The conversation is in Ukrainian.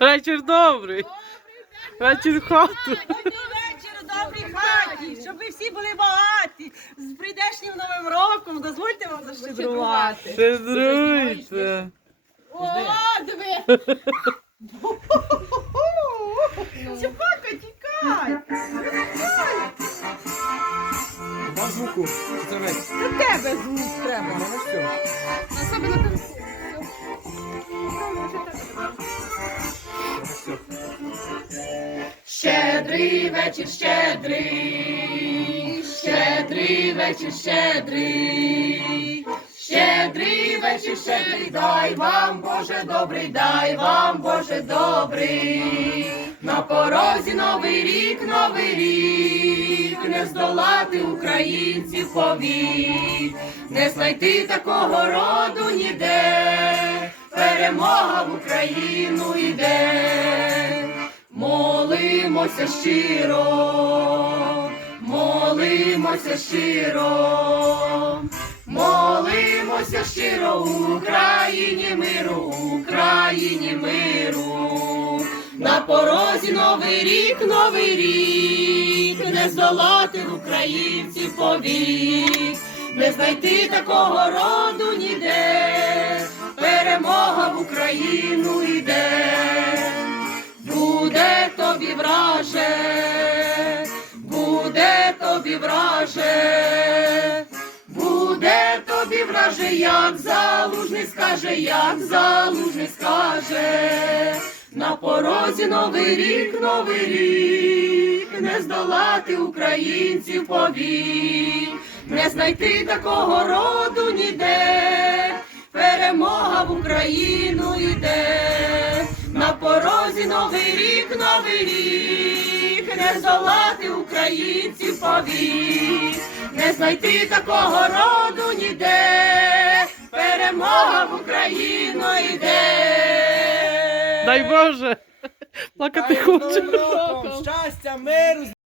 Вечір добрий. Вечір хату. Вечір у добрій хаті, щоб ви всі були багаті. З прийдешнім новим роком дозвольте вам защедрувати. Щедруйте. О, диви! Собака, тікай! Звуку. Це? До тебе звук треба. Особливо Щедрий вечір, щедрий, щедрий вечір, щедрий, щедрий вечір, щедрий, дай вам, Боже добрий, дай вам, Боже добрий. На порозі новий рік, новий рік, не здолати українців повік, не знайти такого роду ніде, перемога в Україну йде. Молимося щиро, молимося щиро, молимося щиро Україні миру, Україні миру. На порозі новий рік, новий рік, не здолати українців повік, не знайти такого роду ніде, перемога в Україну йде. Тобі враже, буде тобі враже, як залужний скаже, як залужний скаже. На порозі новий рік, новий рік, не здолати українців повік, не знайти такого роду ніде, перемога в Україну йде. На порозі новий рік, новий рік, не здолати українців повік, не знайти такого роду ніде, перемога в Україну йде. Дай Боже. Плакати хочу. Щастя, миру,